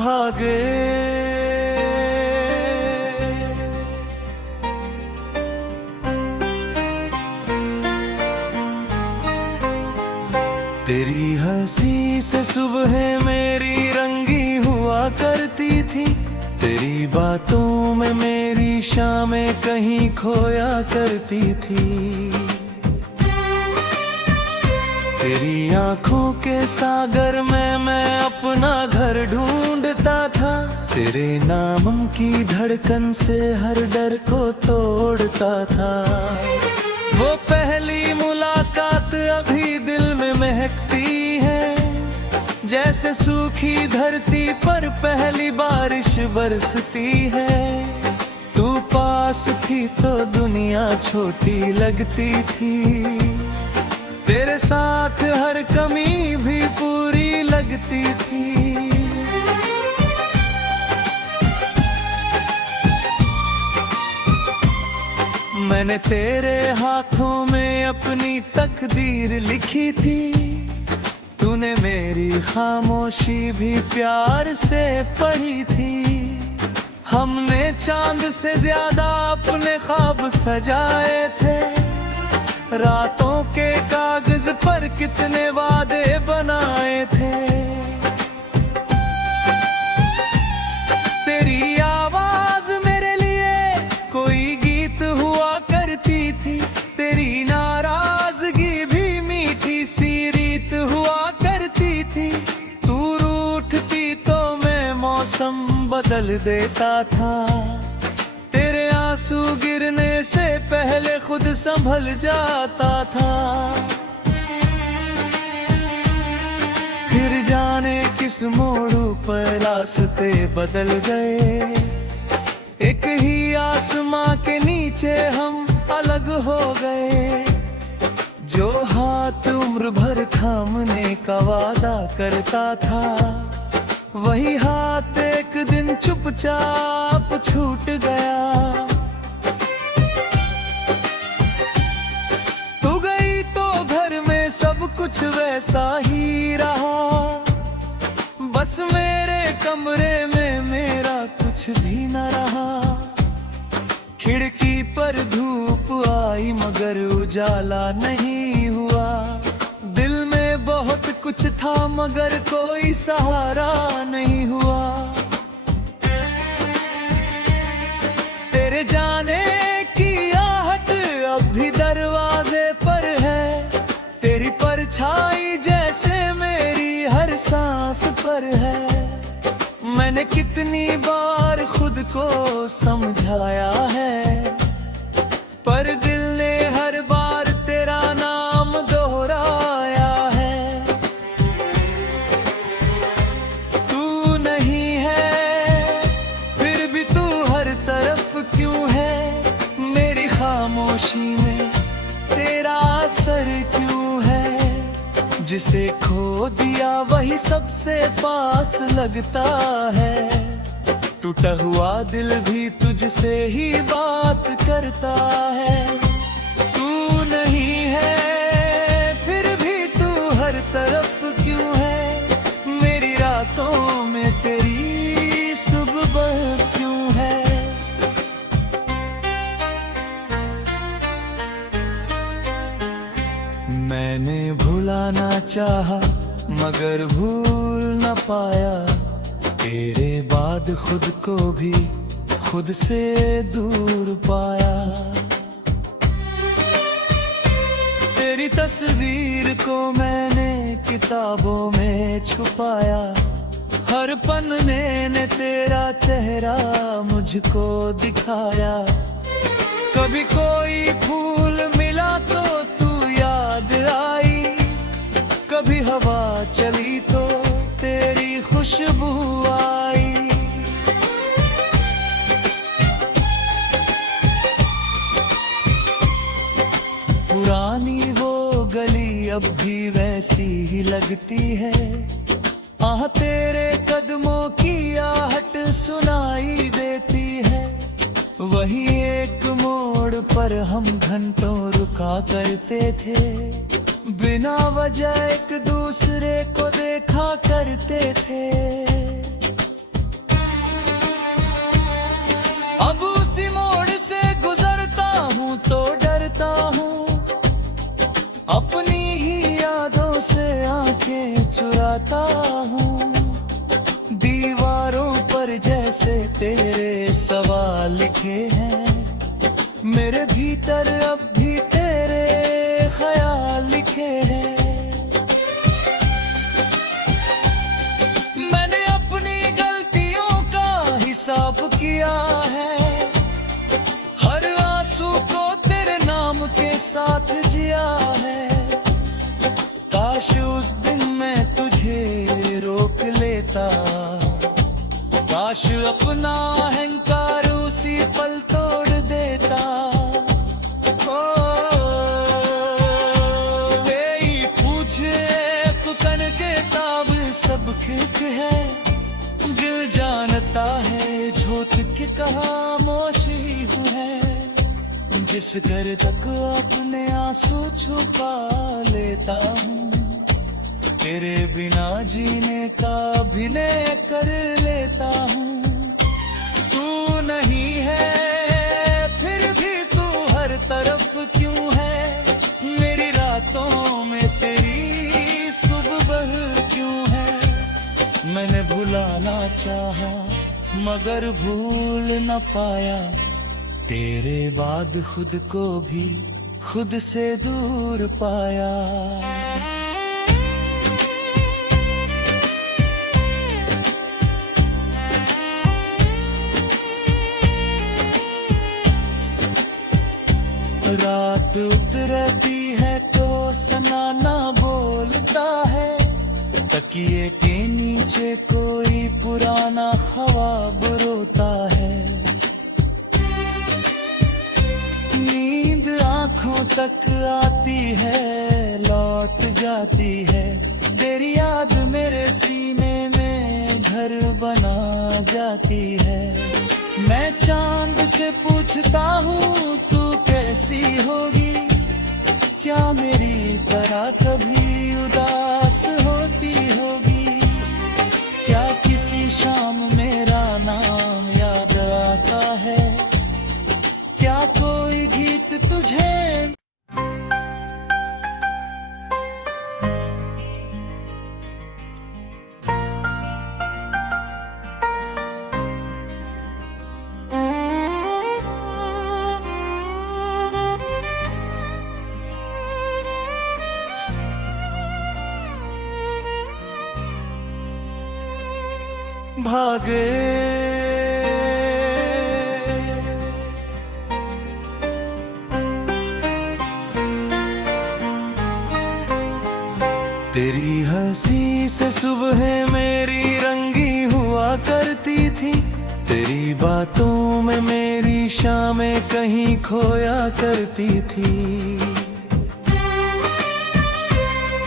भागे। तेरी हंसी से सुबह मेरी रंगी हुआ करती थी, तेरी बातों में मेरी शामें कहीं खोया करती थी। तेरी आंखों के सागर में मैं अपना घर ढूंढता था, तेरे नाम की धड़कन से हर डर को तोड़ता था। वो पहली मुलाकात अभी दिल में महकती है, जैसे सूखी धरती पर पहली बारिश बरसती है। तू पास थी तो दुनिया छोटी लगती थी, तेरे साथ हर कमी भी पूरी लगती थी। मैंने तेरे हाथों में अपनी तकदीर लिखी थी, तूने मेरी खामोशी भी प्यार से पढ़ी थी। हमने चांद से ज्यादा अपने ख्वाब सजाए थे, रातों के कागज पर कितने वादे बनाए थे। तेरी आवाज मेरे लिए कोई गीत हुआ करती थी, तेरी नाराजगी भी मीठी सी रीत हुआ करती थी। तू रूठती तो मैं मौसम बदल देता था, तेरे आंसू गिरने से पहले खुद संभल जाता था। फिर जाने किस मोड़ पर रास्ते बदल गए, एक ही आसमां के नीचे हम अलग हो गए। जो हाथ उम्र भर थामने का वादा करता था, वही हाथ एक दिन चुपचाप छूट गया। तू गई तो घर में सब कुछ वैसा ही रहा, बस मेरे कमरे में मेरा कुछ भी न रहा। खिड़की पर धूप आई मगर उजाला नहीं हुआ, दिल में बहुत कुछ था मगर कोई सहारा नहीं हुआ। तेरे जाने की आहट अब भी दरवाजे पर है, तेरी परछाई जैसे मेरी हर सांस पर है। मैंने कितनी बार खुद को समझाया है, पर दिल ने हर बार तेरा नाम दोहराया है। तू नहीं है फिर भी तू हर तरफ क्यों है, मेरी खामोशी में तेरा असर क्यों है। जिसे खो दिया वही सबसे पास लगता है, टूटा हुआ दिल भी तुझसे ही बात करता है। तू नहीं है फिर भी तू हर तरफ क्यों है, मेरी रातों में तेरी सुबह क्यों है। मैंने भुलाना चाहा मगर भूल न पाया, तेरे बाद खुद को भी खुद से दूर पाया। तेरी तस्वीर को मैंने किताबों में छुपाया, हर पन्ने ने तेरा चेहरा मुझको दिखाया। कभी कोई फूल मिला तो तू याद आई, कभी हवा चली तो तेरी खुशबू आई। पुरानी वो गली अब भी वैसी ही लगती है, आह तेरे कदमों की आहट सुनाई देती है। वही एक मोड़ पर हम घंटों रुका करते थे, बिना वजह एक दूसरे को देखा करते थे। उसी मोड़ से गुजरता हूँ तो डरता हूँ, अपनी ही यादों से आंखें चुराता हूँ। दीवारों पर जैसे तेरे सवाल लिखे हैं, मेरे भीतर अब भी तेरे ख्याल लिखे हैं। मैंने अपनी गलतियों का हिसाब किया है, हर आंसू को तेरे नाम के साथ जिया है। काश उस दिन मैं तुझे रोक लेता, काश अपना अहंकार उसी पल तोड़ देता। ओ वे पूछे कुकन के ताब सब खिक है, दिल जानता है झूठ की खामोशी है। जिस घर तक अपने आंसू छुपा लेता हूँ, तेरे बिना जीने का अभिनय कर लेता हूँ। तू नहीं है फिर भी तू हर तरफ क्यों है, मेरी रातों में तेरी सुबह क्यों है। मैंने भुलाना चाहा मगर भूल न पाया, तेरे बाद खुद को भी खुद से दूर पाया। रात उतरती है तो सनाना बोलता है, तकिए के नीचे कोई पुराना ख्वाब रोता है। नींद आंखों तक आती है लौट जाती है, तेरी याद मेरे सीने में घर बना जाती है। मैं चांद से पूछता हूँ तू कैसी होगी, क्या मेरी तरह कभी उदास होती होगी। क्या किसी शाम मेरा नाम याद आता है, क्या कोई गीत तुझे भागे। तेरी हंसी से सुबह मेरी रंगी हुआ करती थी, तेरी बातों में मेरी शामें कहीं खोया करती थी।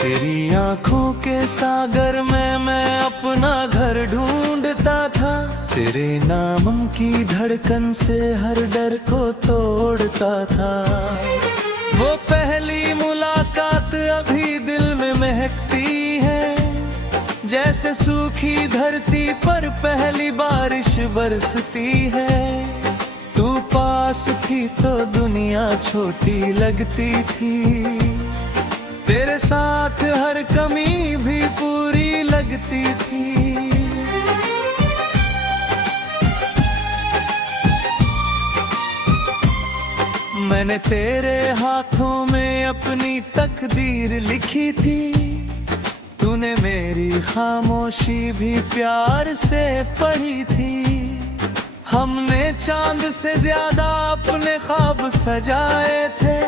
तेरी आंखों के सागर में मैं अपना घर ढूंढता था, तेरे नाम की धड़कन से हर डर को तोड़ता था। वो पहली मुलाकात अभी दिल में महकती है, जैसे सूखी धरती पर पहली बारिश बरसती है। तू पास थी तो दुनिया छोटी लगती थी, तेरे साथ हर कमी भी पूरी लगती थी। मैंने तेरे हाथों में अपनी तकदीर लिखी थी, तूने मेरी खामोशी भी प्यार से पढ़ी थी। हमने चांद से ज्यादा अपने ख्वाब सजाए थे,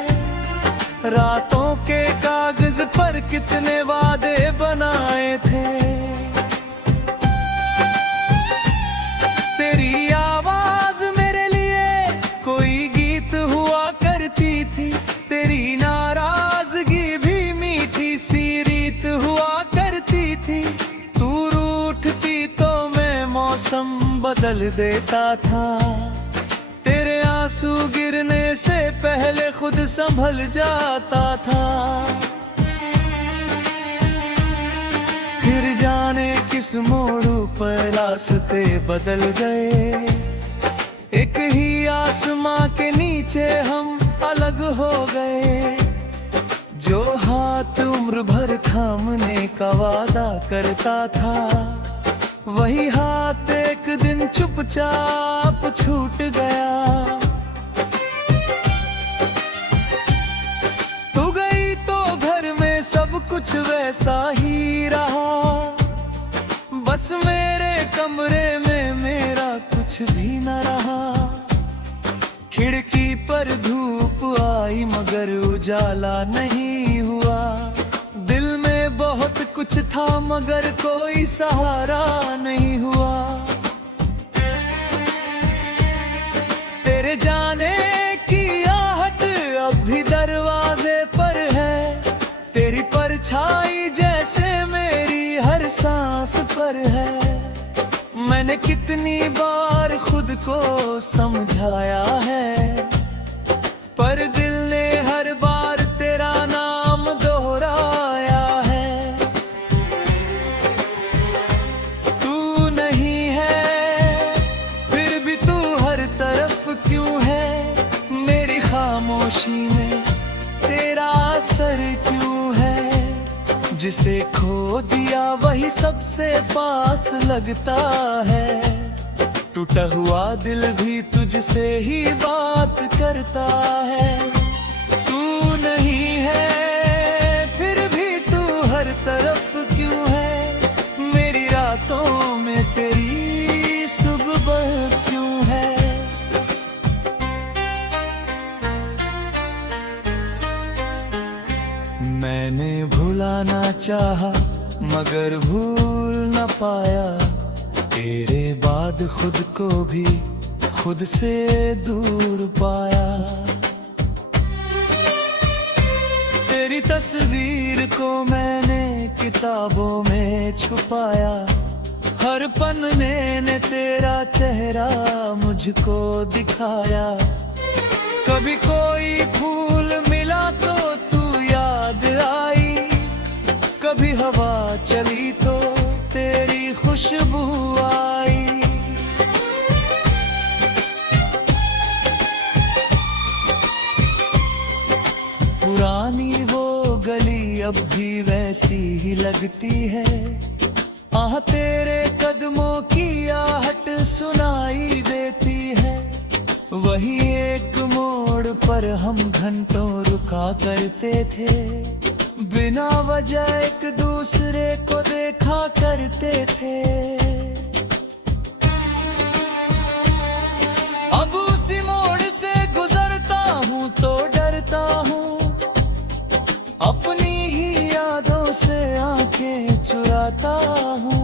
रातों के कागज पर कितने वादे बनाए थे। तेरी आवाज मेरे लिए कोई गीत हुआ करती थी, तेरी नाराजगी भी मीठी सी रीत हुआ करती थी। तू रूठती तो मैं मौसम बदल देता था, तेरे आंसू गिरने से पहले खुद संभल जाता था। फिर जाने किस मोड़ पर रास्ते बदल गए, एक ही आसमां के नीचे हम अलग हो गए। जो हाथ उम्र भर थामने का वादा करता था, वही हाथ एक दिन चुपचाप छूट गया। तू गई तो घर में सब कुछ वैसा ही रहा, बस मेरे कमरे में मेरा कुछ भी न रहा। खिड़की पर धूप आई मगर उजाला नहीं हुआ। दिल में बहुत कुछ था मगर कोई सहारा नहीं हुआ। तेरे जाने की आहट अब भी दरवाजे पर है, तेरी परछाई जैसे मेरी हर सांस पर है। मैंने कितनी बार खुद को समझाया है, पर दिल ने हर बार तेरा नाम दोहराया है। तू नहीं है फिर भी तू हर तरफ क्यों है, मेरी खामोशी में तेरा असर क्यों है। जिसे खो दिया वही सबसे पास लगता है, टूटा हुआ दिल भी तुझसे ही बात करता है। तू नहीं है फिर भी तू हर तरफ क्यों है, मेरी रातों में तेरी सुबह क्यों है। मैंने भुलाना चाहा मगर भूल न पाया, तेरे बाद खुद को भी खुद से दूर पाया। तेरी तस्वीर को मैंने किताबों में छुपाया, हर पन्ने ने तेरा चेहरा मुझको दिखाया। कभी कोई फूल मिला तो तू याद आई, कभी हवा चली तो तेरी खुशबू आई। पुरानी वो गली अब भी वैसी ही लगती है, आह तेरे कदमों की आहट सुनाई देती है। वही एक मोड़ पर हम घंटों रुका करते थे, बिना वजह एक दूसरे को देखा करते थे। अब उसी मोड़ से गुजरता हूँ तो डरता हूँ, अपनी ही यादों से आंखें चुराता हूँ।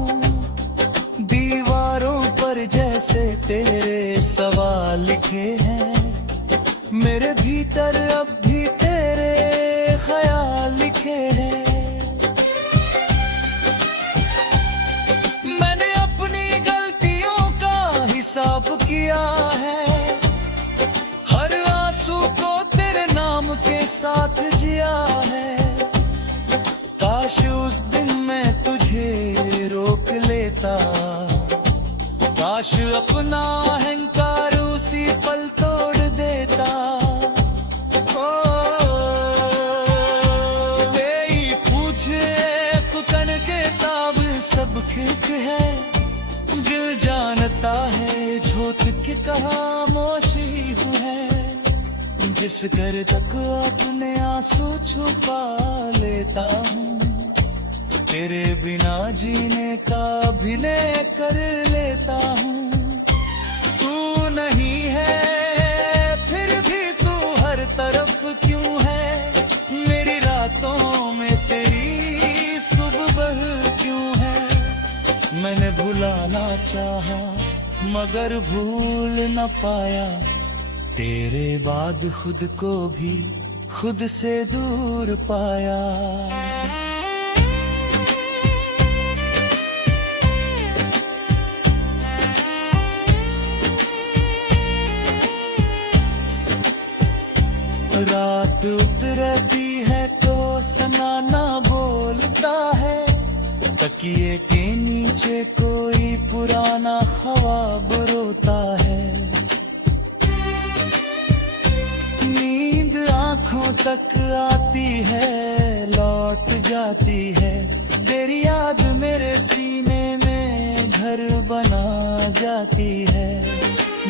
दीवारों पर जैसे तेरे सवाल लिखे हैं, मेरे भीतर अब भी तेरे ख्याल लिखे हैं। मैंने अपनी गलतियों का हिसाब किया है, हर आंसू को तेरे नाम के साथ जिया है। काश उस दिन मैं तुझे रोक लेता, काश अपना अहंकार उसी पल तोड़ देता। ओ यही पूछे कुतन के ताब सब खिक है, दिल जानता है झोंक के कहा मोशी है। जिस घर तक अपने आंसू छुपा लेता हूँ, तेरे बिना जीने का अभिनय कर लेता हूँ। तू नहीं है फिर भी तू हर तरफ क्यों है, मेरी रातों में तेरी सुबह क्यों है। मैंने भुलाना चाहा मगर भूल न पाया, तेरे बाद खुद को भी खुद से दूर पाया। रात उतरती है तो सनाना बोलता है, तकिए के नीचे कोई पुराना ख्वाब रोता है। आंखों तक आती है, लौट जाती है। तेरी याद मेरे सीने में घर बना जाती है।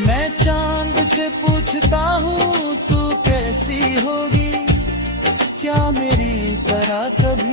मैं चांद से पूछता हूँ तू कैसी होगी, क्या मेरी तरह कभी